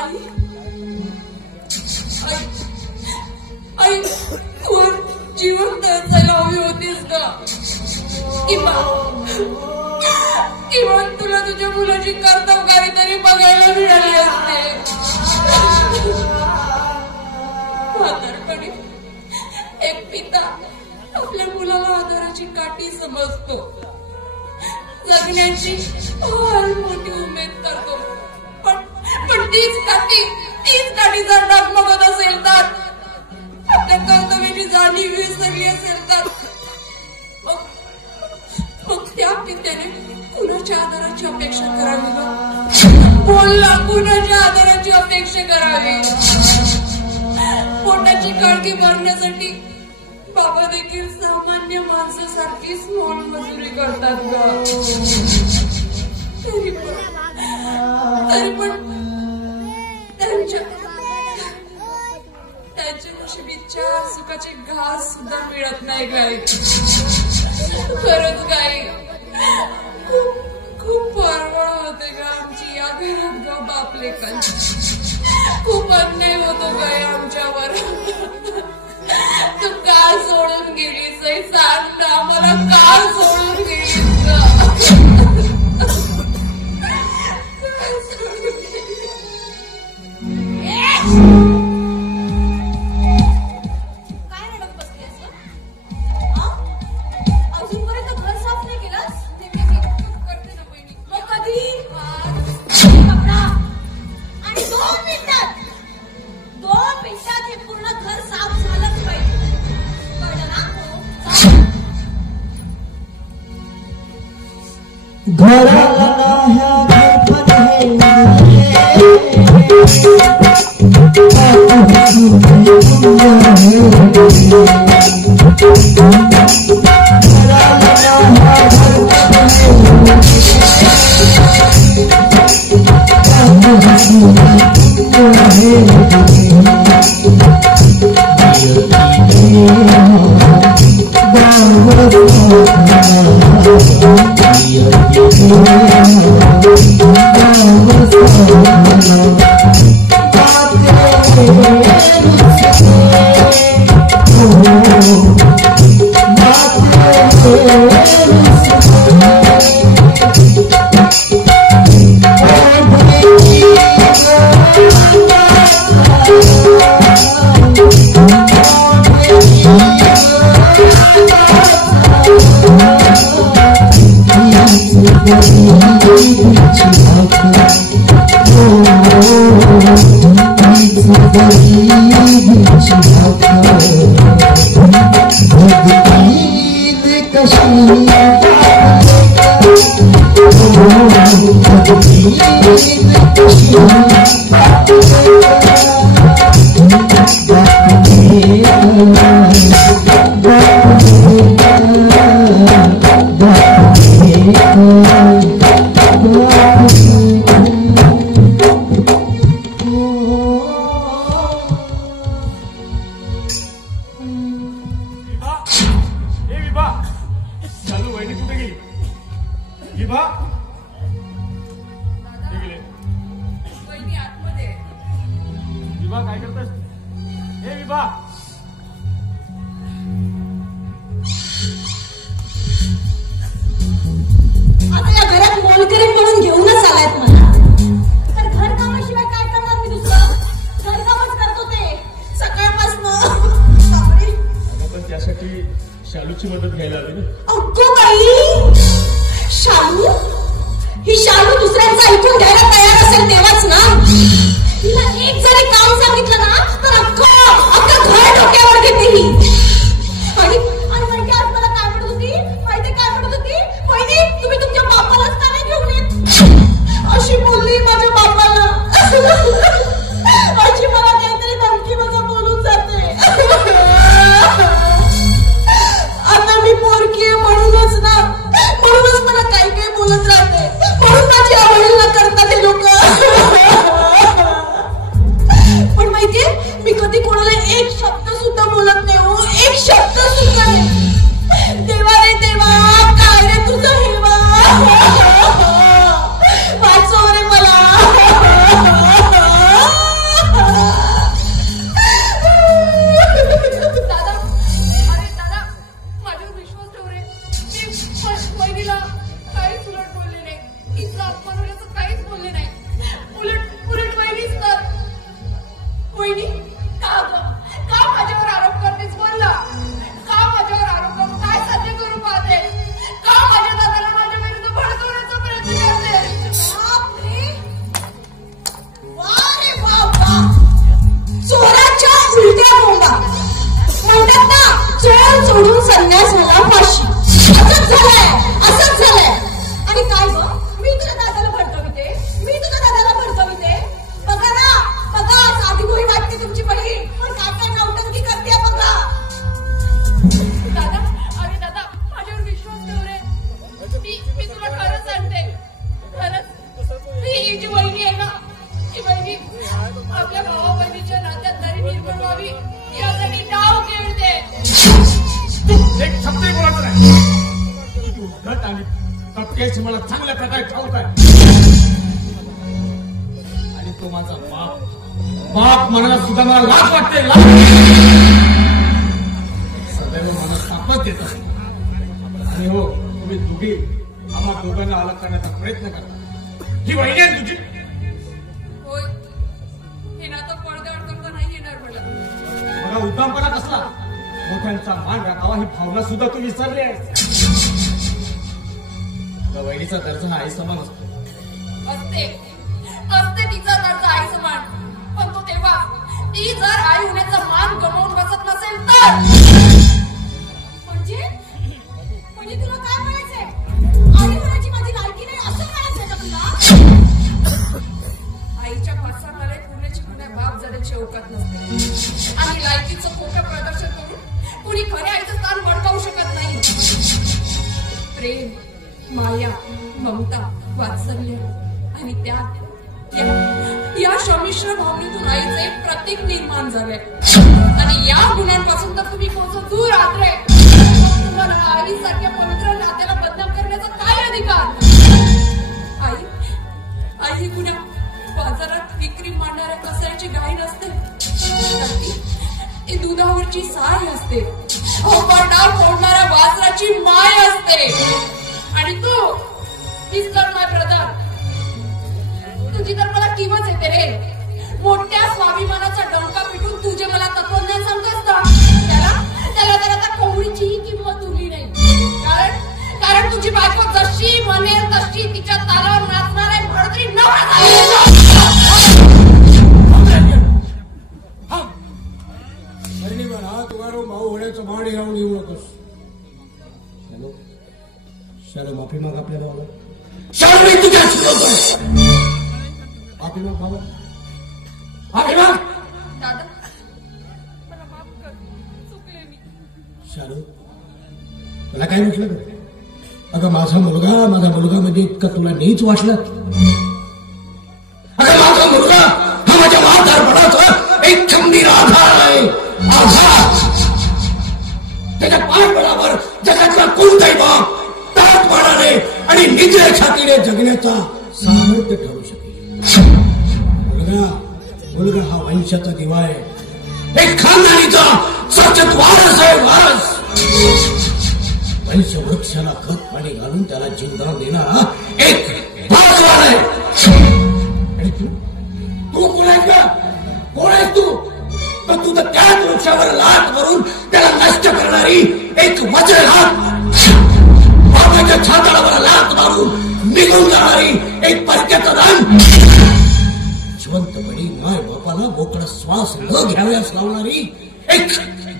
आई आई आई तू जिवंत असायला हवी होतीस का? किंवा तुला तुझ्या मुलाची कर्तव्यकारी तरी बघायला मिळाली असते. म्हातारपणी एक पिता आपल्या मुलाला आधाराची काठी समजतो, जगण्याची मोठी उमेद करतो. पण तीच काठी जर डगमगत असेल तर, आपल्या कर्तव्याची जाणीव विसरली असेल तर, मग त्या पित्याने कुणाच्या आधाराची अपेक्षा करावी? बोलला कुणाच्या आधाराची अपेक्षा करावी? पोटाची काळजी भरण्यासाठी बाबा देखील सामान्य माणसासारखीच मोलमजुरी करतात ग. तरी पण त्यांच्या नशिबी चार सुखाचे घास सुद्धा मिळत नाही गाई. खरंच गाई खूप परवड होते ग आमची या घरात ग. बापलेकांची खूप अन्याय होतो गाय आमच्यावर. तू का सोडून गेलीस? सांग ना मला, का सोडून गेलीस ग? मनोऱ्याचं काहीच बोलले नाही. उलट वहिनीच तर. वहिनी का माझ्यावर आरोप करतेस? बोलला का माझ्यावर आरोप करून काय साध्य करू पाहते? का माझ्या दादाला माझ्या विरुद्ध भडकवण्याचा प्रयत्न करते? वारे बाबा, चोराच्या उलट्या बोंबा म्हणतात ना, चोर सोडून संन्यास झाला फाशी. असंच झालंय. आणि काय ग, मी तुझ्या दादाला भडकविते? बघा ना, साधी गोळी वाटते तुमची बहीण, पण काय नौटंकी करते बघा. दादा, अरे दादा, माझ्यावर विश्वास ठेव रे. मी तुला खरंच सांगते, खरंच ही जी वहिनी आहे ना, ही वहिनी आपल्या भावा बहिणीच्या नात्यात तरी निर्माण व्हावी यासाठी डाव खेळते. एक शब्द बोलायचं नाही. तू घट आणि कपक्याची मला चांगल्या प्रकारे ठाऊक आहे. आणि तो माझा बाप म्हणायला सुद्धा मला लाज वाटते. सदैव मला तापच देत असते. आणि हो, तुम्ही दोघी आम्हा दोघांना अलग करण्याचा प्रयत्न करता. ही वहिनी आहे तुझी. होय, हे नातं पडद्यावर करता नाही येणार मला. मला उद्दामपणा कसला? मोठ्यांचा मान राखावा ही भावना सुद्धा तू विसरली आहे. वहिनीचा दर्जा हा आई समान असतो. असते तिचा दर्जा आई समान, पण तो तेव्हा ती जर आई होण्याचा मान गमावून बसत नसेल तर. म्हणजे तुला काय म्हणायचंय? आई होण्याची माझी लायकी नाही असं म्हणायचंय का तुला? आईच्या पासामाले पुण्याची कुण्या बाप झाल्याची अवकात नसते. आणि लायकीचं खोटं प्रदर्शन करून कुणी खऱ्या आईचं स्थान बळकावू शकत नाही. प्रेम, माया, ममता, वात्सल्य आणि त्याग या संमिश्र भावनेतून आईचे प्रतीक निर्माण झाले. आणि या गुणांपासून तर तुम्ही कोणतं दूर आहात रे. तुम्हाला आईसारख्या पवित्र नात्याला बदनाम करण्याचा काय अधिकार? आई ही कुण्या बाजारात विक्री मांडणाऱ्या कचऱ्याची गाय नसते. ती दुधावरची साय असते. फोडणाऱ्या वासराची माय असते. आणि तू मिस्टर माय ब्रदर, तुझी तर मला किंमत येते रे. मोठ्या स्वाभिमानाचा डंका पिटून तुझे मला तत्वज्ञान सांगतोस का? त्याला आता कोवळीचीही किंमत उरली नाही. कारण तुझी बायको जशी म्हणेल तशी तिच्या तालावर नाचणारे भडतरी हा तुम्हाला भाऊ होण्याचं भाडे राहून येऊ नकोस. शालो माफी माग आपल्या भावाला. शालो तुझ्या माफी माग भावा, माफी माग. दादा, मला माफ कर, चुकले मी. शालो मला काय म्हटलं ग? अगं माझा मुलगा म्हणजे इतकं तुला नेच वाटलं? अगं माझा मुलगा हा माझ्या म्हातारपणाचा एक खंबीर आधार आहे. त्याच्या पाठबळावर जगातला कोणताही बाप ताकदवानाने आणि निजऱ्या छातीने जगण्याचा सामर्थ्य ठरू शकेल. मुलगा हा वंशाचा दिवा आहे. एक खानदानीचा सचत वारस आहे. वारस वंशवृक्षाला खत पाणी घालून त्याला जीवदान देणारा एक वारसदार आहे. आणि तू कोण आहेस का? कोण आहेस तू? तर तू तर त्याच वृक्षावर लाट मारून त्याला नष्ट करणारी एक वज्रघात, बाबाच्या छाताळावर लाट मारून निघून जाणारी एक परक्याचा दान, जिवंतपणी माय बापाला मोकळा श्वास न घ्याव्यास लावणारी एक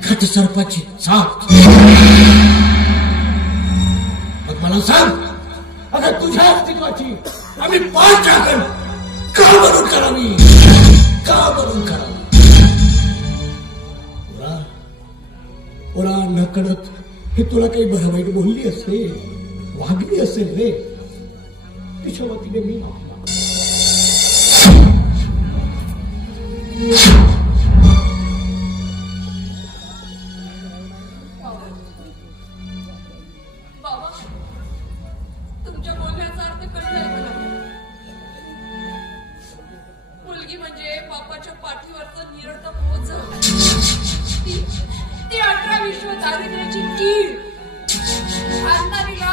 घटसर्पाची चाक. मग मला सांग, अगं तुझ्या अस्तित्वाची आम्ही पाच टाकण का बनून करावी? का बनून करावी? ओरा नकळत हे तुला काही बरं वाईट बोलली असेल, वागली असेल रे, तिच्या वतीने मी माफी बाबा, तुमच्या बोलण्याचा अर्थ कळलाय मला. मुलगी म्हणजे बापाच्या पाठीवरचं निरर्थक ओझं. ती 18-20 दारिद्र्याची कीड, खासदारीला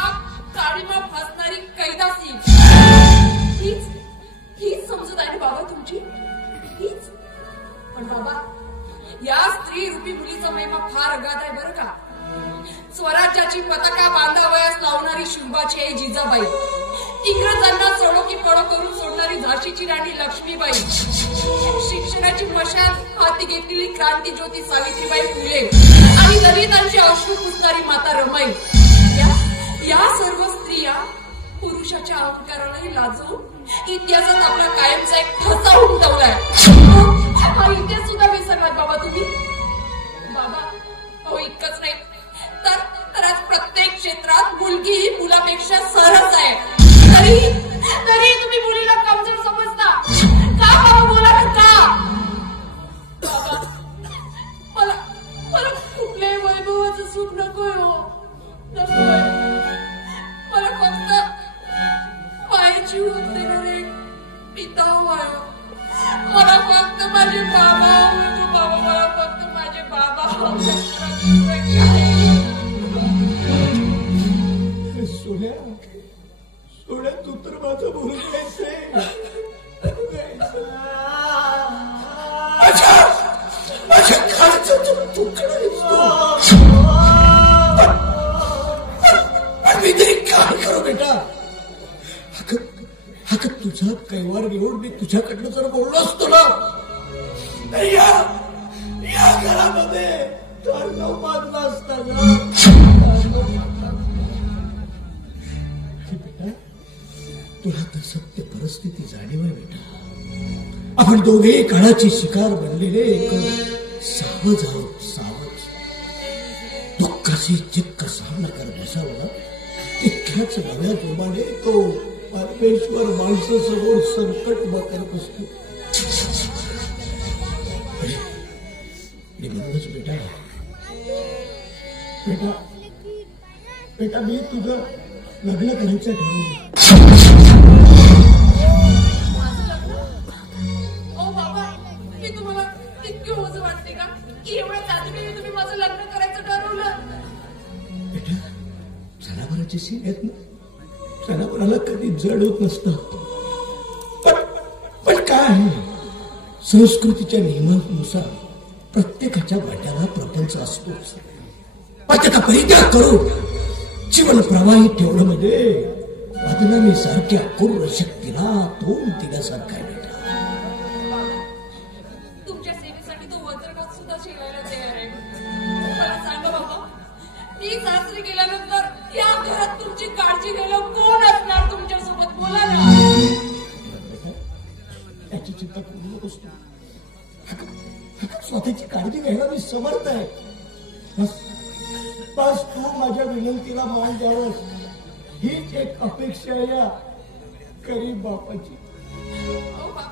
काळीमा फासणारी कैदासी. या स्त्री रूपी मुलीचा महिमा फार अगाध आहे बरं का. स्वराज्याची पताका बांधावयास लावणारी शिवबाची आई जिजाबाई, इंग्रजांना चढो की पडो करून सोडणारी झाशीची राणी लक्ष्मीबाई, शिक्षणाची मशाल हाती घेतलेली क्रांती ज्योती सावित्रीबाई फुले आणि दलितांचे अश्रू पुसणारी माता रमाई, या सर्व स्त्रिया पुरुषाच्या अहंकारालाही लाजवून इतिहासात आपला कायमचा एक ठसा उमटवलाय. हा इतिहास सुद्धा विसरलात बाबा तुम्ही. बाबा हो इतकंच नाही तर आज प्रत्येक क्षेत्रात मुलगी ही मुलापेक्षा सरस आहे. तरी तुम्ही मुलीला कमजोर समजता का बाबा? बोला ना का? बाबा मला कुठल्याही वैभवाचं सुख नकोय हो. मला फक्त मायेची होत देणारे पिता हवाय. मला फक्त माझे बाबा हवे. बाबा मला फक्त माझे बाबा हवे. सोन्या तू तर माझं बोलून माझ्या खालचं मी तरी काय करू बेटा? तुझा कैवार घेऊन मी तुझ्याकडनं जर बोललो असतो ना या घरामध्ये तारगाव बांधला असता ना. बेटा तुला तर सत्य परिस्थिती जाणीव आहे बेटा. आपण दोघेही काळाची शिकार बनलेले एक सावज आहोत. सावज दुःखाशी जितका सामना करत असावा तितक्याच नव्या जोमाने तो परमेश्वर माणसासमोर संकट करत असतो. म्हणूनच बेटा बेटा बेटा मी तुझं लग्न करायचं ठरवलं. ओ बाबा मी तुम्हाला इतकी ओझ वाटते का की एवढ्या तातडीने तुम्ही माझं लग्न करायचं ठरवलं? बेटा जनावरांची सीन आहेत ना, जनावराला कधी जड होत नसतं. पण काय आहे संस्कृतीच्या नियमानुसार प्रत्येकाच्या वाट्याला प्रपंच असतोच. पण त्याचा परित्याग करून जीवन प्रवाहित ठेवणं म्हणजे बदनामी सारख्या क्रूर शक्तीला तोंड दिल्यासारखा आहे बेटा. तुमच्या सेवेसाठी तो वज्रघात सुद्धा शिवायला तयार आहे. मला सांगा बाबा मी सासरी गेल्यानंतर या घरात तुमची काळजी घ्यायला कोण असणार तुमच्यासोबत? बोला ना. याची चिंता करू नकोस तू. स्वतःची काळजी घ्यायला मी समर्थ आहे. बस तू माझ्या विनंतीला मान द्यावंस हीच एक अपेक्षा आहे या गरीब बापाची. बाबा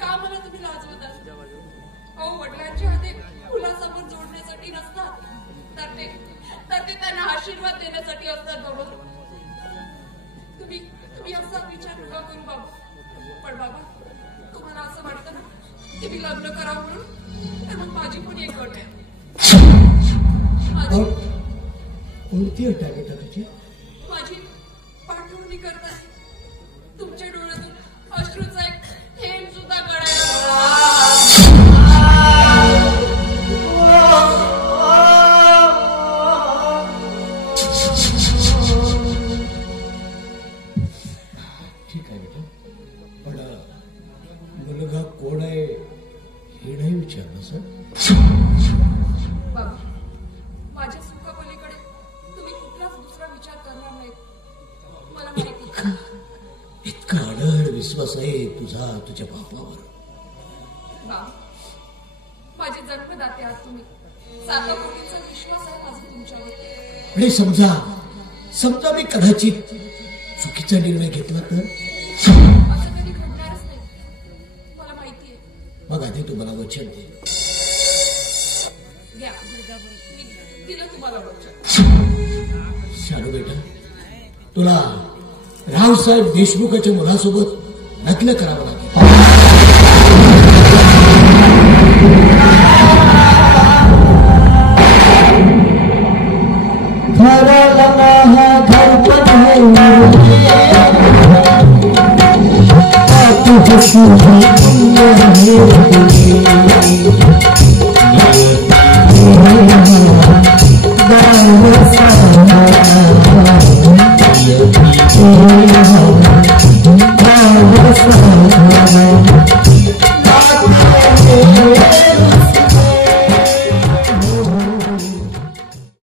का मला तुम्ही लाजवतात? वडिलांचे हाते फुलासमोर जोडण्यासाठी नसतात तर ते त्यांना आशीर्वाद देण्यासाठी असतात बाबा. तुम्ही असा विचार नका करू बाबा. पण बाबा तुम्हाला असं वाटतं ना की मी लग्न करावं म्हणून, तर मग माझी पण एक अट आहे. कोणती अट आहे बेटा तुझी? माझी पाठवणी करता तुमच्या डोळ्यातून अश्रूचा एक थेंब सुद्धा गळायला. ठीक आहे बेटा, पण मुलगा कोण आहे हे नाही विचारलं सर. बाबा माझ्या सुखापलीकडे तुम्ही कुठलाच दुसरा विचार करणार नाही मला माहिती. इतका अढळ विश्वास आहे तुझा तुझ्या बापावर. बाबा माझे जन्मदाते आहात तुम्ही. 7 कोटींचा विश्वास आहे माझा तुमच्यावर. आणि समजा मी कदाचित चुकीचा निर्णय घेतला तर? असं कधी घडणारच नाही मला माहितीये. मग आधी तुम्हाला वचन दे. घ्या दिलं तुम्हाला वचन. शाडू बेटा तुला रावसाहेब देशमुखाच्या मुलासोबत लग्न करावं लागेल. घर